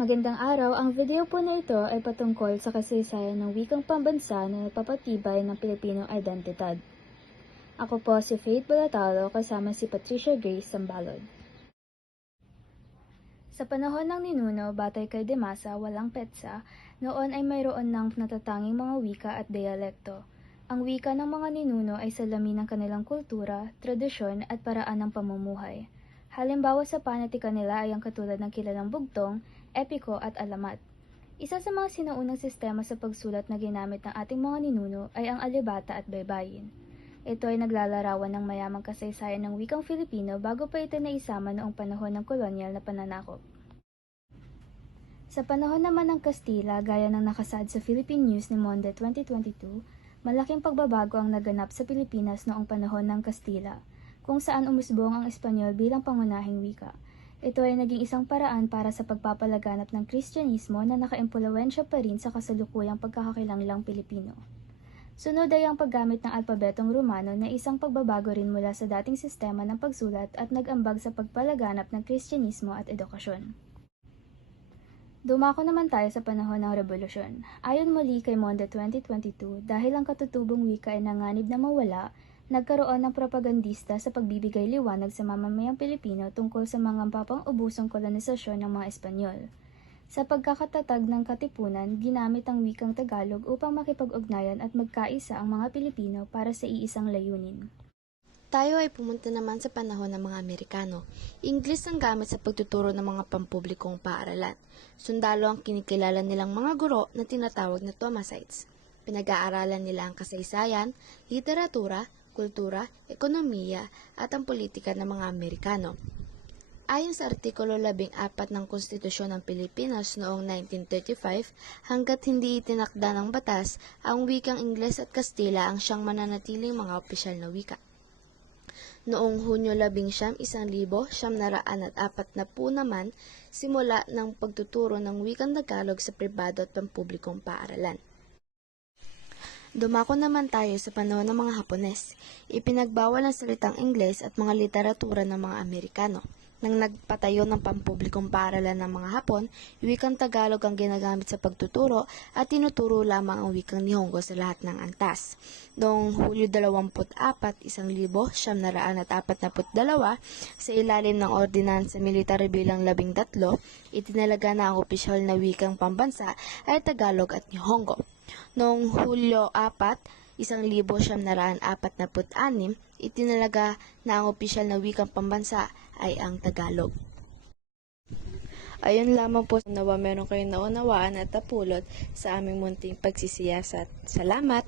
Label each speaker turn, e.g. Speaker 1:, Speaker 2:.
Speaker 1: Magandang araw, ang video po na ito ay patungkol sa kasaysayan ng wikang pambansa na nagpapatibay ng Pilipinong identidad. Ako po si Faith Balatalo kasama si Patricia Grace Sambalod. Sa panahon ng ninuno batay kay Demasa walang petsa, noon ay mayroon ng natatanging mga wika at dialekto. Ang wika ng mga ninuno ay salamin ng kanilang kultura, tradisyon at paraan ng pamumuhay. Halimbawa sa panatikan nila ay ang katulad ng kilalang bugtong, epiko at alamat. Isa sa mga sinaunang sistema sa pagsulat na ginamit ng ating mga ninuno ay ang alibata at baybayin. Ito ay naglalarawan ng mayamang kasaysayan ng wikang Filipino bago pa ito naisama noong panahon ng kolonyal na pananakop. Sa panahon naman ng Kastila, gaya ng nakasad sa Philippine News ni Monde 2022, malaking pagbabago ang naganap sa Pilipinas noong panahon ng Kastila, kung saan umusbong ang Espanyol bilang pangunahing wika. Ito ay naging isang paraan para sa pagpapalaganap ng Kristyanismo na nakaimpluwensya pa rin sa kasalukuyang pagkakakilanlang Pilipino. Sunod ay ang paggamit ng alpabetong Romano na isang pagbabago rin mula sa dating sistema ng pagsulat at nag-ambag sa pagpalaganap ng Kristyanismo at edukasyon. Dumako naman tayo sa panahon ng Revolusyon. Ayon muli kay Monde 2022, dahil ang katutubong wika ay nanganib na mawala, nagkaroon ng propagandista sa pagbibigay liwanag sa mamamayang Pilipino tungkol sa mga papang-ubusong kolonisasyon ng mga Espanyol. Sa pagkakatatag ng katipunan, ginamit ang wikang Tagalog upang makipag-ugnayan at magkaisa ang mga Pilipino para sa iisang layunin.
Speaker 2: Tayo ay pumunta naman sa panahon ng mga Amerikano. Ingles ang gamit sa pagtuturo ng mga pampublikong paaralan. Sundalo ang kinikilala nilang mga guro na tinatawag na Thomasites. Pinag-aaralan nila ang kasaysayan, literatura, kultura, ekonomiya at ang politika ng mga Amerikano. Ayon sa Artikulo 14 ng Konstitusyon ng Pilipinas noong 1935, hanggat hindi itinakda ng batas, ang wikang Ingles at Kastila ang siyang mananatiling mga opisyal na wika. Noong Hunyo 11, 1940 naman, simula ng pagtuturo ng wikang Tagalog sa pribado at pampublikong paaralan. Dumako naman tayo sa panahon ng mga Hapones. Ipinagbawal ang salitang Ingles at mga literatura ng mga Amerikano. Nang nagpatayo ng pampublikong paaralan ng mga Hapon, wikang Tagalog ang ginagamit sa pagtuturo at tinuturo lamang ang wikang Nihongo sa lahat ng antas. Noong Hulyo 24, 1942, sa ilalim ng Ordinansa Military bilang 13, itinalaga na ang opisyal na wikang pambansa ay Tagalog at Nihongo. Noong Hulyo 4, 1946, itinalaga na ang opisyal na wikang pambansa ay ang Tagalog. Ayun lamang po nawa meron kayong naunawaan at napulot sa aming munting pagsisiyasat. Salamat!